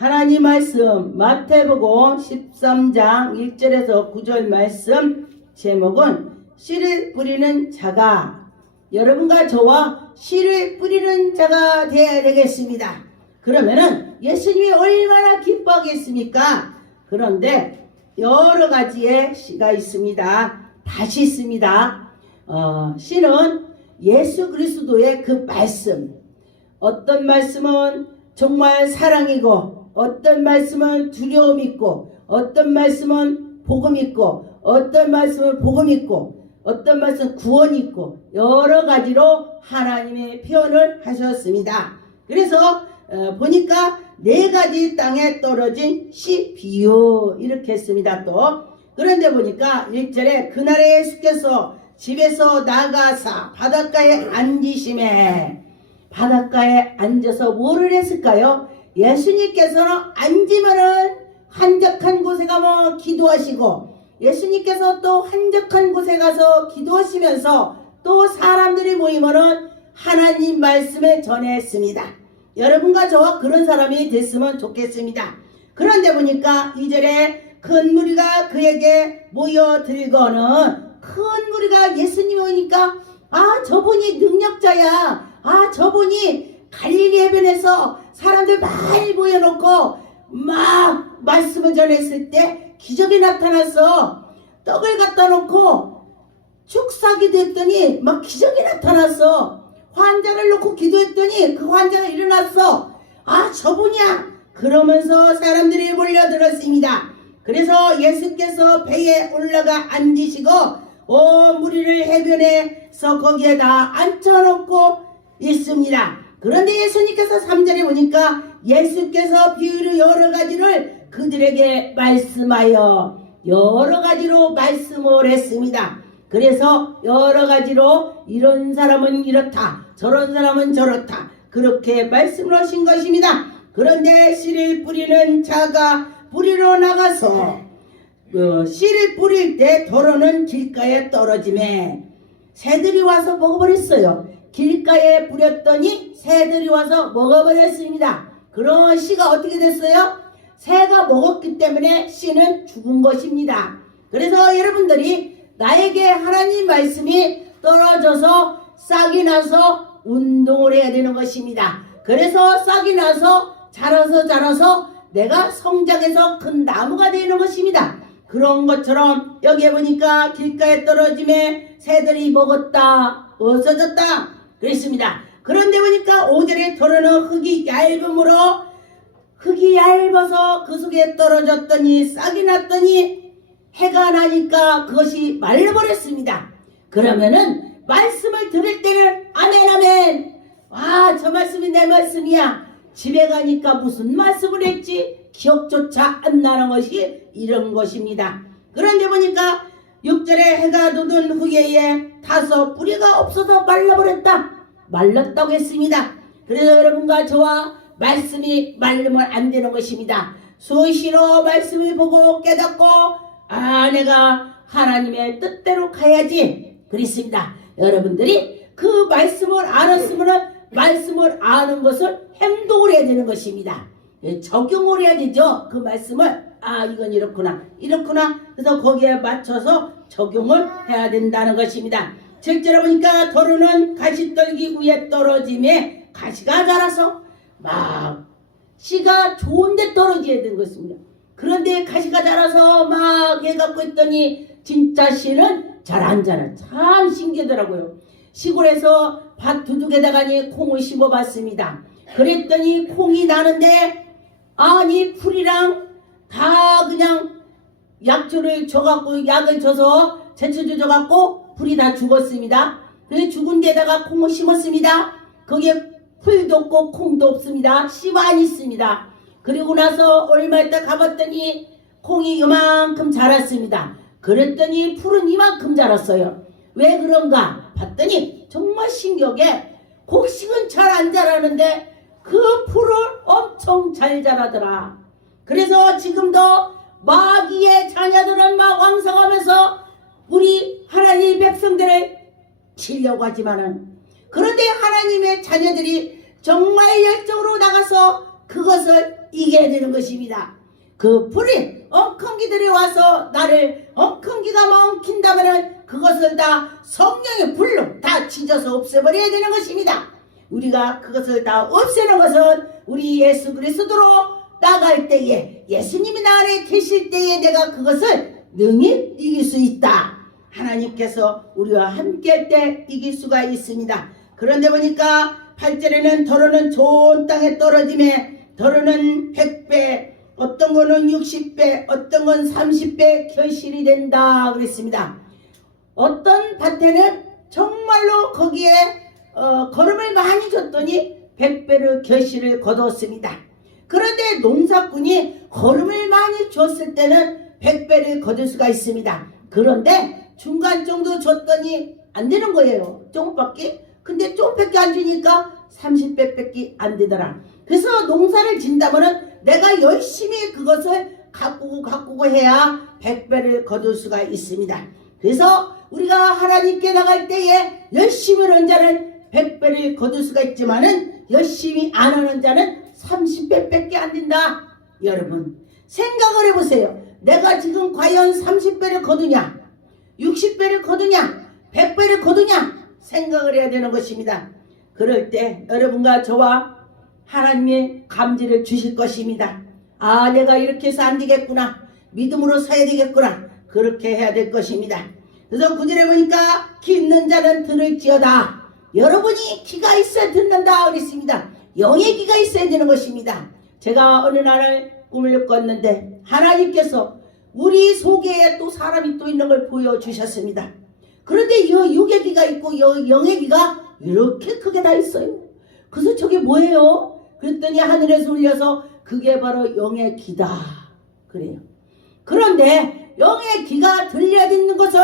하나님 말씀 마태복음 13장 1절에서 9절 말씀 제목은 씨를 뿌리는 자가 여러분과 저와 씨를 뿌리는 자가 되어야 되겠습니다. 그러면은 예수님이 얼마나 기뻐하겠습니까? 그런데 여러 가지의 씨가 있습니다. 다시 있습니다. 어, 씨는 예수 그리스도의 그 말씀. 어떤 말씀은 정말 사랑이고, 어떤 말씀은 두려움 있고, 어떤 말씀은 복음 있고, 어떤 말씀은 복음 있고, 어떤 말씀은 구원 있고, 여러 가지로 하나님의 표현을 하셨습니다. 그래서 어, 보니까 네 가지 땅에 떨어진 씨 비유 이렇게 했습니다. 또 그런데 보니까 1절에 그날에 예수께서 집에서 나가사 바닷가에 앉으심에 바닷가에 앉아서 뭐를 했을까요? 예수님께서는 앉으면은 한적한 곳에 가면 기도하시고 예수님께서 또 한적한 곳에 가서 기도하시면서 또 사람들이 모이면은 하나님 말씀을 전했습니다. 여러분과 저와 그런 사람이 됐으면 좋겠습니다. 그런데 보니까 이절에 큰 무리가 그에게 모여들거는 큰 무리가 예수님 오니까 아 저분이 능력자야 아 저분이 갈릴리 해변에서 사람들 많이 모여놓고 막 말씀을 전했을 때 기적이 나타났어 떡을 갖다 놓고 축사기도 했더니 막 기적이 나타났어 환자를 놓고 기도했더니 그 환자가 일어났어. 아, 저분이야. 그러면서 사람들이 몰려들었습니다. 그래서 예수께서 배에 올라가 앉으시고 온 무리를 해변에서 거기에다 앉혀놓고 있습니다. 그런데 예수님께서 3절에 보니까 예수께서 비유를 여러 가지를 그들에게 말씀하여 여러 가지로 말씀을 했습니다. 그래서 여러 가지로 이런 사람은 이렇다. 저런 사람은 저렇다. 그렇게 말씀을 하신 것입니다. 그런데 씨를 뿌리는 자가 뿌리러 나가서 그 씨를 뿌릴 때 도로는 길가에 떨어짐에 새들이 와서 먹어버렸어요. 길가에 뿌렸더니 새들이 와서 먹어버렸습니다. 그런 씨가 어떻게 됐어요? 새가 먹었기 때문에 씨는 죽은 것입니다. 그래서 여러분들이 나에게 하나님 말씀이 떨어져서 싹이 나서 운동을 해야 되는 것입니다. 그래서 싹이 나서 자라서 자라서 내가 성장해서 큰 나무가 되는 것입니다. 그런 것처럼 여기에 보니까 길가에 떨어짐에 새들이 먹었다 없어졌다 그랬습니다. 그런데 보니까 오절에 털어는 흙이 얇음으로 흙이 얇아서 그 속에 떨어졌더니 싹이 났더니 해가 나니까 그것이 말려버렸습니다. 그러면은 말씀을 들을 때는 아멘 아멘 와 저 말씀이 내 말씀이야 집에 가니까 무슨 말씀을 했지 기억조차 안 나는 것이 이런 것입니다. 그런데 보니까 6절에 해가 돋은 후에에 다섯 뿌리가 없어서 말라버렸다. 말랐다고 했습니다. 그래서 여러분과 저와 말씀이 말르면 안 되는 것입니다. 수시로 말씀을 보고 깨닫고 아 내가 하나님의 뜻대로 가야지 그랬습니다. 여러분들이 그 말씀을 알았으면 말씀을 아는 것을 행동을 해야 되는 것입니다. 예, 적용을 해야 되죠. 그 말씀을 아 이건 이렇구나 이렇구나 그래서 거기에 맞춰서 적용을 해야 된다는 것입니다. 실제로 보니까 도로는 가시떨기 위에 떨어짐에 가시가 자라서 막 씨가 좋은데 떨어져야 되는 것입니다. 그런데 가시가 자라서 막 해갖고 있더니 진짜 씨는 잘 안 자라. 참 신기하더라고요. 시골에서 밭 두둑에다가니 콩을 심어봤습니다. 그랬더니 콩이 나는데 아니 풀이랑 다 그냥 약초를 줘갖고 약을 줘서 제초제 줘갖고 풀이 다 죽었습니다. 그래서 죽은 데다가 콩을 심었습니다. 거기에 풀도 없고 콩도 없습니다. 씨만 있습니다. 그리고 나서 얼마 있다 가봤더니 콩이 이만큼 자랐습니다. 그랬더니 풀은 이만큼 자랐어요. 왜 그런가 봤더니 정말 신기하게 곡식은 잘 안 자라는데 그 풀을 엄청 잘 자라더라. 그래서 지금도 마귀의 자녀들은 막 왕성하면서 우리 하나님 백성들을 치려고 하지만은 그런데 하나님의 자녀들이 정말 열정으로 나가서 그것을 이겨야 되는 것입니다. 그 불이 엉큼기들이 와서 나를 엉큼기가 엉킨다면은 그것을 다 성령의 불로 다 찢어서 없애버려야 되는 것입니다. 우리가 그것을 다 없애는 것은 우리 예수 그리스도로 나갈 때에 예수님이 나 안에 계실 때에 내가 그것을 능히 이길 수 있다. 하나님께서 우리와 함께 할 때 이길 수가 있습니다. 그런데 보니까 8절에는 더러는 좋은 땅에 떨어짐에 더러는 100배 어떤 거는 60배 어떤 건 30배 결실이 된다 그랬습니다. 어떤 밭에는 정말로 거기에 어, 걸음을 많이 줬더니 100배를 결실을 거뒀습니다. 그런데 농사꾼이 걸음을 많이 줬을 때는 100배를 거둘 수가 있습니다. 그런데 중간 정도 줬더니 안 되는 거예요. 조금밖에. 근데 조금밖에 안 주니까 30배밖에 안 되더라. 그래서 농사를 진다면은 내가 열심히 그것을 가꾸고 가꾸고 해야 100배를 거둘 수가 있습니다. 그래서 우리가 하나님께 나갈 때에 열심히 하는 자는 100배를 거둘 수가 있지만은 열심히 안 하는 자는 30배밖에 안 된다. 여러분 생각을 해보세요. 내가 지금 과연 30배를 거두냐 60배를 거두냐 100배를 거두냐 생각을 해야 되는 것입니다. 그럴 때 여러분과 저와 하나님의 감지를 주실 것입니다. 아 내가 이렇게 해서 안 되겠구나 믿음으로 서야 되겠구나 그렇게 해야 될 것입니다. 그래서 구절에 보니까 귀 있는 자는 들을지어다. 여러분이 귀가 있어야 듣는다 그랬습니다. 영의 귀가 있어야 되는 것입니다. 제가 어느 날을 꿈을 꿨는데 하나님께서 우리 속에 또 사람이 또 있는 걸 보여주셨습니다. 그런데 이 귀가 있고 이 영의 귀가 이렇게 크게 다 있어요. 그래서 저게 뭐예요? 그랬더니 하늘에서 울려서 그게 바로 영의 귀다. 그래요. 그런데 영의 귀가 들려야 되는 것은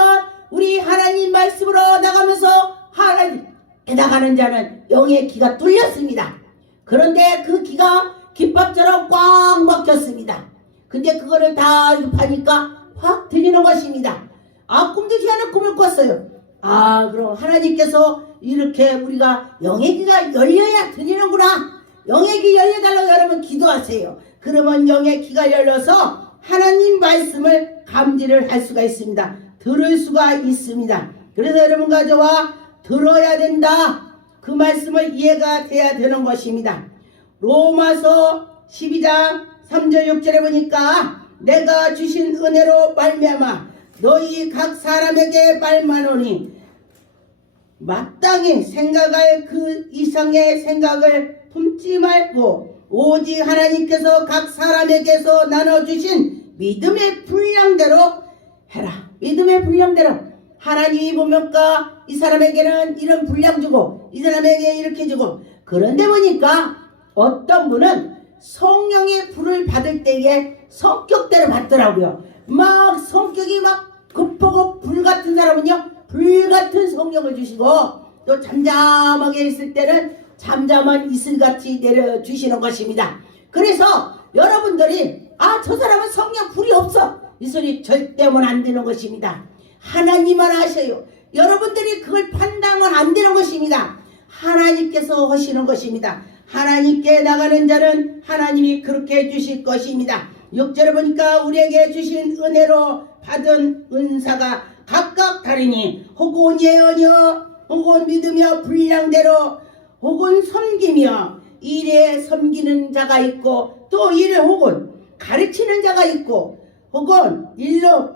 우리 하나님 말씀으로 나가면서 하나님 나가는 자는 영의 귀가 뚫렸습니다. 그런데 그 귀가 깃밥처럼 꽉 막혔습니다. 근데 그거를 다 파니까 확 들리는 것입니다. 아 꿈도 희한한 꿈을 꿨어요. 아 그럼 하나님께서 이렇게 우리가 영의 귀가 열려야 들리는구나. 영의 귀 열려달라고 여러분 기도하세요. 그러면 영의 귀가 열려서 하나님 말씀을 감지를 할 수가 있습니다. 들을 수가 있습니다. 그래서 여러분과 저와 들어야 된다. 그 말씀을 이해가 돼야 되는 것입니다. 로마서 12장 3절 6절에 보니까 내가 주신 은혜로 말미암아 너희 각 사람에게 말만오니 마땅히 생각할 그 이상의 생각을 품지 말고 오직 하나님께서 각 사람에게서 나눠주신 믿음의 분량대로 해라. 믿음의 분량대로 하나님이 보면까 이 사람에게는 이런 분량 주고 이 사람에게 이렇게 주고 그런데 보니까 어떤 분은 성령의 불을 받을 때에 성격대로 받더라고요. 막 성격이 막 급하고 불 같은 사람은요 불 같은 성령을 주시고 또 잠잠하게 있을 때는 잠잠한 이슬같이 내려 주시는 것입니다. 그래서 여러분들이 아 저 사람은 성령 불이 없어 이 소리 절대 하면 안 되는 것입니다. 하나님만 아셔요. 여러분들이 그걸 판단은 안 되는 것입니다. 하나님께서 하시는 것입니다. 하나님께 나가는 자는 하나님이 그렇게 해주실 것입니다. 6절에 보니까 우리에게 주신 은혜로 받은 은사가 각각 다르니 혹은 예언이여 혹은 믿으며 분량대로 혹은 섬기며 일에 섬기는 자가 있고 또 일에 혹은 가르치는 자가 있고 혹은 일로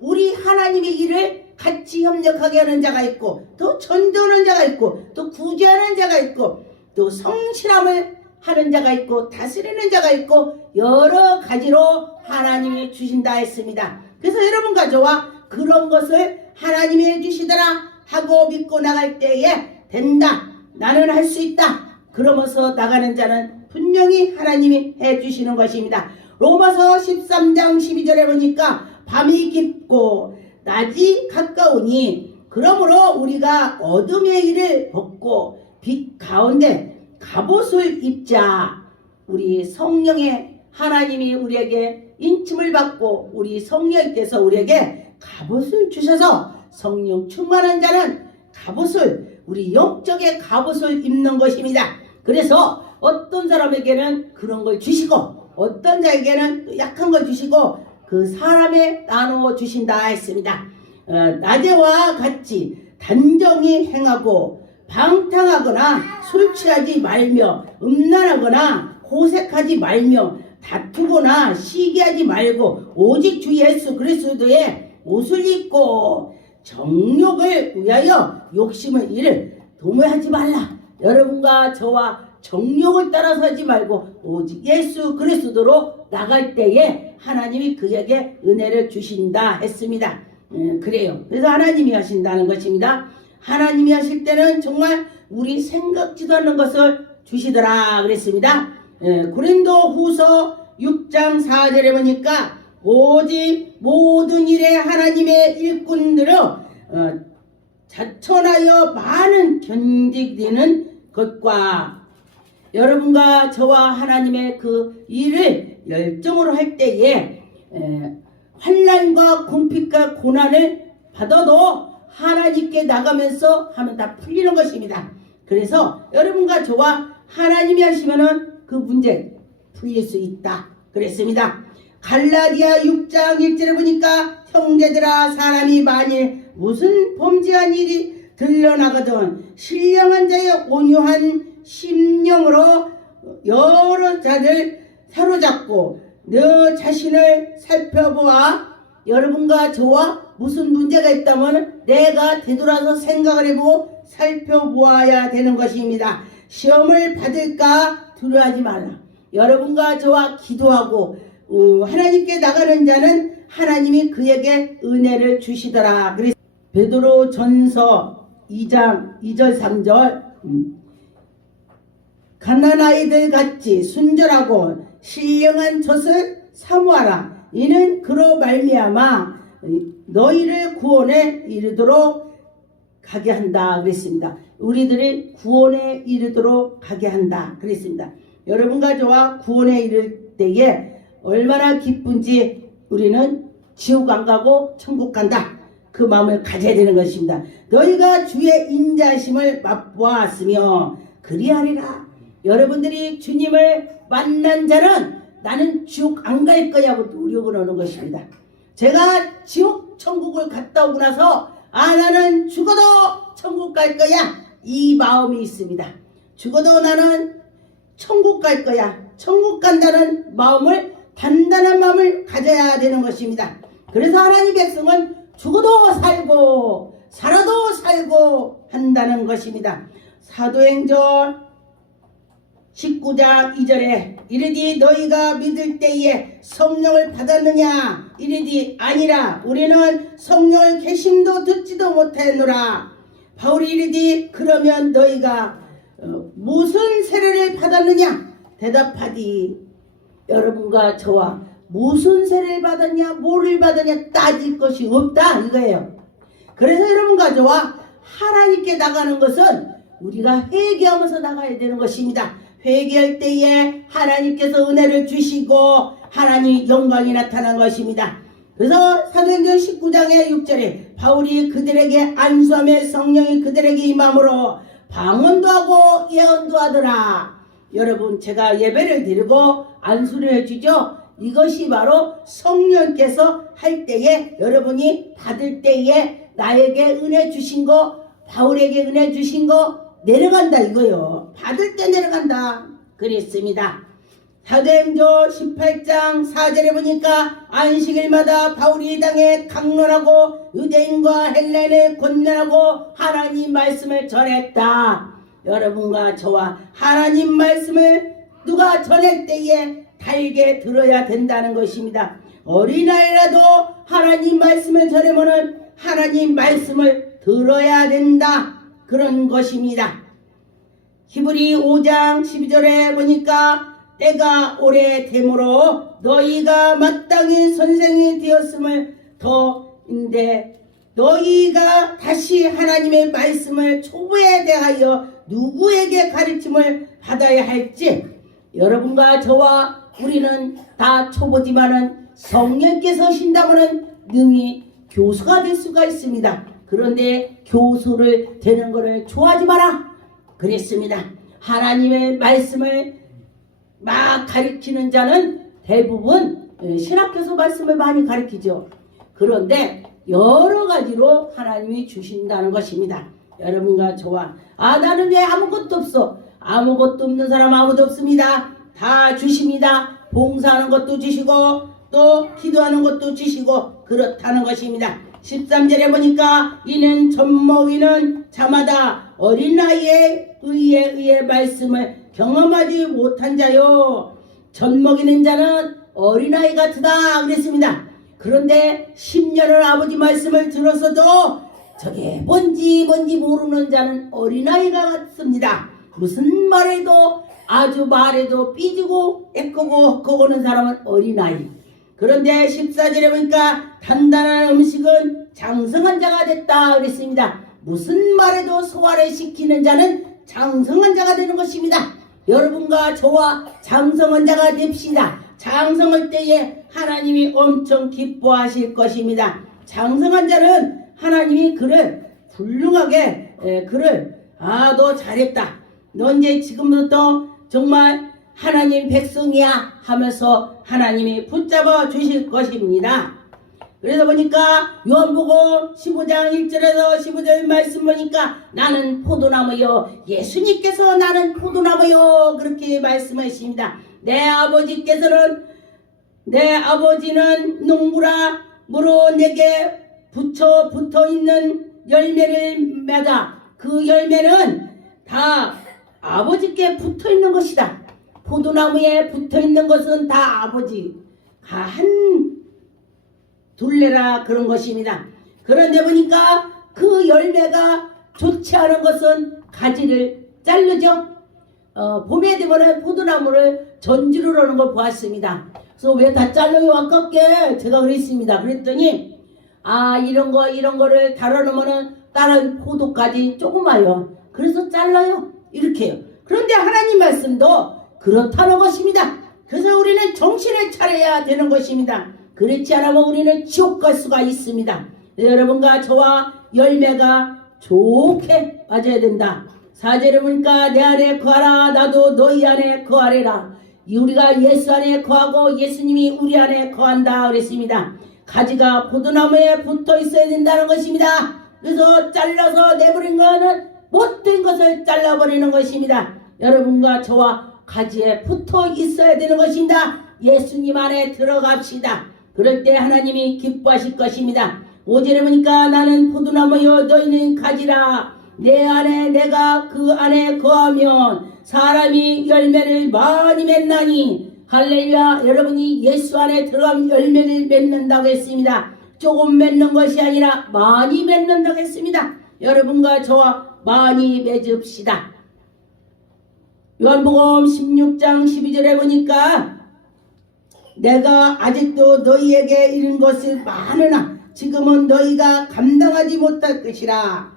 우리 하나님의 일을 같이 협력하게 하는 자가 있고 또 전도하는 자가 있고 또 구제하는 자가 있고 또 성실함을 하는 자가 있고 다스리는 자가 있고 여러 가지로 하나님이 주신다 했습니다. 그래서 여러분과 저와 그런 것을 하나님이 해주시더라 하고 믿고 나갈 때에 된다. 나는 할 수 있다. 그러면서 나가는 자는 분명히 하나님이 해주시는 것입니다. 로마서 13장 12절에 보니까 밤이 깊고 낮이 가까우니 그러므로 우리가 어둠의 일을 벗고 빛 가운데 갑옷을 입자 우리 성령의 하나님이 우리에게 인침을 받고 우리 성령께서 우리에게 갑옷을 주셔서 성령 충만한 자는 갑옷을 우리 영적의 갑옷을 입는 것입니다. 그래서 어떤 사람에게는 그런 걸 주시고 어떤 자에게는 또 약한 걸 주시고 그 사람에 나누어 주신다 했습니다. 어, 낮에와 같이 단정히 행하고 방탕하거나 술 취하지 말며 음란하거나 호색하지 말며 다투거나 시기하지 말고 오직 주 예수 그리스도의 옷을 입고 정욕을 위하여 욕심을 이를 도모하지 말라. 여러분과 저와 정욕을 따라서 하지 말고 오직 예수 그리스도로 나갈 때에 하나님이 그에게 은혜를 주신다 했습니다. 음, 그래요. 그래서 하나님이 하신다는 것입니다. 하나님이 하실 때는 정말 우리 생각지도 않는 것을 주시더라 그랬습니다. 예, 고린도 후서 6장 4절에 보니까 오직 모든 일에 하나님의 일꾼들어 어, 자천하여 많은 견디는 것과 여러분과 저와 하나님의 그 일을 열정으로 할 때에 에, 환란과 궁핍과 고난을 받아도 하나님께 나가면서 하면 다 풀리는 것입니다. 그래서 여러분과 저와 하나님이 하시면은 그 문제 풀릴 수 있다. 그랬습니다. 갈라디아 6장 1절에 보니까 형제들아 사람이 만일 무슨 범죄한 일이 들려나거든 신령한 자의 온유한 심령으로 여러 자를 사로잡고 너 자신을 살펴보아 여러분과 저와 무슨 문제가 있다면 내가 되돌아서 생각을 해보고 살펴보아야 되는 것입니다. 시험을 받을까 두려워하지 말라. 여러분과 저와 기도하고 어, 하나님께 나가는 자는 하나님이 그에게 은혜를 주시더라. 그래서 베드로 전서 2장 2절 3절 음. 가난아이들 같이 순절하고 신령한 젖을 사모하라. 이는 그로 말미암아 너희를 구원에 이르도록 가게 한다 그랬습니다. 우리들이 구원에 이르도록 가게 한다 그랬습니다. 여러분과 저와 구원에 이를 때에 얼마나 기쁜지 우리는 지옥 안 가고 천국 간다. 그 마음을 가져야 되는 것입니다. 너희가 주의 인자심을 맛보았으며 그리하리라. 여러분들이 주님을 만난 자는 나는 지옥 안 갈 거야 하고 노력을 하는 것입니다. 제가 지옥 천국을 갔다 오고 나서 아 나는 죽어도 천국 갈 거야 이 마음이 있습니다. 죽어도 나는 천국 갈 거야 천국 간다는 마음을 단단한 마음을 가져야 되는 것입니다. 그래서 하나님 백성은 죽어도 살고 살아도 살고 한다는 것입니다. 사도행전 19장 2절에 이르디 너희가 믿을 때에 성령을 받았느냐? 이르디 아니라 우리는 성령을 계심도 듣지도 못했노라. 바울이 이르디 그러면 너희가 어, 무슨 세례를 받았느냐? 대답하디 여러분과 저와 무슨 세례를 받았냐? 뭐를 받았냐? 따질 것이 없다 이거예요. 그래서 여러분과 저와 하나님께 나가는 것은 우리가 회개하면서 나가야 되는 것입니다 회개할 때에 하나님께서 은혜를 주시고 하나님 영광이 나타난 것입니다. 그래서 사도행전 19장의 6절에 바울이 그들에게 안수함에 성령이 그들에게 임함으로 방언도 하고 예언도 하더라. 여러분 제가 예배를 드리고 안수를 해주죠. 이것이 바로 성령께서 할 때에 여러분이 받을 때에 나에게 은혜 주신 거 바울에게 은혜 주신 거 내려간다 이거요. 받을 때 내려간다. 그랬습니다. 사도행전 18장 4절에 보니까 안식일마다 바울이 이 땅에 강론하고 유대인과 헬렌을 권면하고 하나님 말씀을 전했다. 여러분과 저와 하나님 말씀을 누가 전할 때에 달게 들어야 된다는 것입니다. 어린아이라도 하나님 말씀을 전하면은 하나님 말씀을 들어야 된다. 그런 것입니다. 히브리 5장 12절에 보니까 때가 오래 되므로 너희가 마땅히 선생이 되었음을 더 인데 너희가 다시 하나님의 말씀을 초보에 대하여 누구에게 가르침을 받아야 할지 여러분과 저와 우리는 다 초보지만은 성령께서 신다면은 능히 교수가 될 수가 있습니다. 그런데 교수를 되는 것을 좋아하지 마라. 그랬습니다. 하나님의 말씀을 막 가르치는 자는 대부분 예, 신학교에서 말씀을 많이 가르치죠. 그런데 여러 가지로 하나님이 주신다는 것입니다. 여러분과 저와 아 나는 왜 아무것도 없어? 아무것도 없는 사람 아무도 없습니다. 다 주십니다. 봉사하는 것도 주시고 또 기도하는 것도 주시고 그렇다는 것입니다. 13절에 보니까 이는 전모이는 자마다 어린 나이에 의에 의해 말씀을 경험하지 못한 자요. 젖 먹이는 자는 어린아이 같으다 그랬습니다. 그런데 10년을 아버지 말씀을 들었어도 저게 뭔지 뭔지 모르는 자는 어린아이가 같습니다. 무슨 말해도 아주 말해도 삐지고 애끄고 거고는 사람은 어린아이. 그런데 14절에 보니까 단단한 음식은 장성한 자가 됐다 그랬습니다. 무슨 말해도 소화를 시키는 자는 장성한 자가 되는 것입니다. 여러분과 저와 장성한 자가 됩시다. 장성할 때에 하나님이 엄청 기뻐하실 것입니다. 장성한 자는 하나님이 그를 훌륭하게 에, 그를 아 너 잘했다. 너 이제 지금부터 정말 하나님 백성이야 하면서 하나님이 붙잡아 주실 것입니다. 그래서 보니까 요한복음 15장 1절에서 15절 말씀 보니까 나는 포도나무요 예수님께서 나는 포도나무요 그렇게 말씀하십니다. 내 아버지께서는 내 아버지는 농부라므로 내게 붙여 붙어 있는 열매를 맺아 그 열매는 다 아버지께 붙어 있는 것이다. 포도나무에 붙어 있는 것은 다 아버지가 한 둘레라 그런 것입니다. 그런데 보니까 그 열매가 좋지 않은 것은 가지를 자르죠. 어, 봄에 되면 포도나무를 전주를 하는 걸 보았습니다. 그래서 왜 다 잘라요 아깝게 제가 그랬습니다. 그랬더니 아 이런 거 이런 거를 달아놓으면은 다른 포도까지 조그마요. 그래서 잘라요 이렇게요. 그런데 하나님 말씀도 그렇다는 것입니다. 그래서 우리는 정신을 차려야 되는 것입니다. 그렇지 않으면 우리는 지옥 갈 수가 있습니다. 여러분과 저와 열매가 좋게 맞아야 된다. 사제를 보니까 내 안에 거하라 나도 너희 안에 거하리라. 우리가 예수 안에 거하고 예수님이 우리 안에 거한다 그랬습니다. 가지가 포도나무에 붙어 있어야 된다는 것입니다. 그래서 잘라서 내버린 거는 못된 것을 잘라버리는 것입니다. 여러분과 저와 가지에 붙어 있어야 되는 것입니다. 예수님 안에 들어갑시다. 그럴 때 하나님이 기뻐하실 것입니다. 오절에 보니까 나는 포도나무여 너희는 가지라. 내 안에 내가 그 안에 거하면 사람이 열매를 많이 맺나니 할렐루야 여러분이 예수 안에 들어가면 열매를 맺는다고 했습니다. 조금 맺는 것이 아니라 많이 맺는다고 했습니다. 여러분과 저와 많이 맺읍시다. 요한복음 16장 12절에 보니까 내가 아직도 너희에게 이른 것을 많으나 지금은 너희가 감당하지 못할 것이라.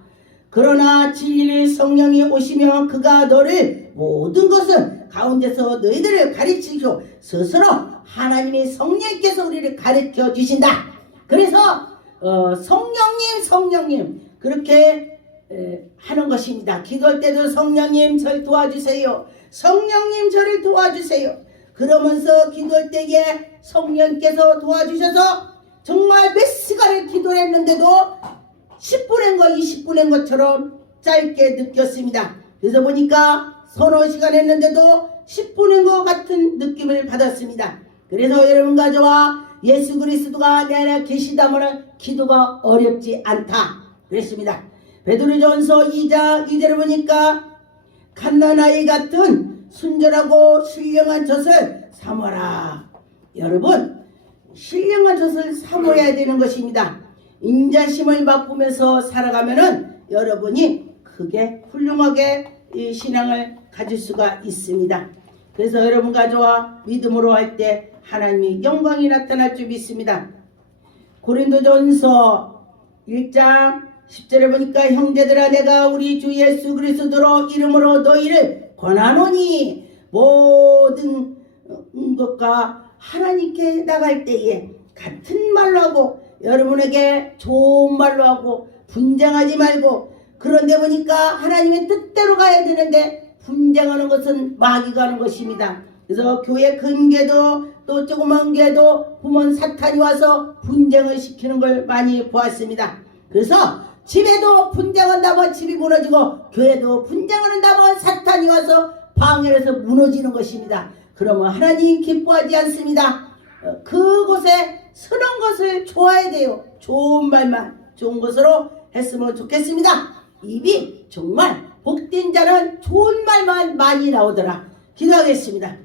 그러나 진리의 성령이 오시면 그가 너를 모든 것을 가운데서 너희들을 가르치시고 스스로 하나님의 성령께서 우리를 가르쳐 주신다. 그래서 어, 성령님 성령님 그렇게 에, 하는 것입니다. 기도할 때도 성령님 저를 도와주세요. 성령님 저를 도와주세요. 그러면서 기도할 때에 성령께서 도와주셔서 정말 몇 시간을 기도를 했는데도 10분인 거 20분인 것처럼 짧게 느꼈습니다. 그래서 보니까 서너 시간 했는데도 10분인 것 같은 느낌을 받았습니다. 그래서 여러분과 저와 예수 그리스도가 내 안에 계시다면 기도가 어렵지 않다. 그랬습니다. 베드로전서 2장 2절을 보니까 갓난아이 같은 순절하고 신령한 젖을 삼아라. 여러분 신령한 젖을 삼아야 되는 것입니다. 인자심을 맛보면서 살아가면은 여러분이 크게 훌륭하게 이 신앙을 가질 수가 있습니다. 그래서 여러분과 저와 믿음으로 할 때 하나님이 영광이 나타날 줄 믿습니다. 고린도전서 1장 10절에 보니까 형제들아 내가 우리 주 예수 그리스도로 이름으로 너희를 권하노니 모든 것과 하나님께 나갈 때에 같은 말로 하고 여러분에게 좋은 말로 하고 분쟁하지 말고 그런데 보니까 하나님의 뜻대로 가야 되는데 분쟁하는 것은 마귀가 하는 것입니다. 그래서 교회 근계도 또 조그만 교회도 부몬 사탄이 와서 분쟁을 시키는 걸 많이 보았습니다. 그래서 집에도 분쟁한다면 집이 무너지고 교회도 분쟁한다면 사탄이 와서 방해를 해서 무너지는 것입니다. 그러면 하나님 기뻐하지 않습니다. 어, 그곳에 선한 것을 좋아해야 돼요. 좋은 말만 좋은 것으로 했으면 좋겠습니다. 입이 정말 복된 자는 좋은 말만 많이 나오더라. 기도하겠습니다.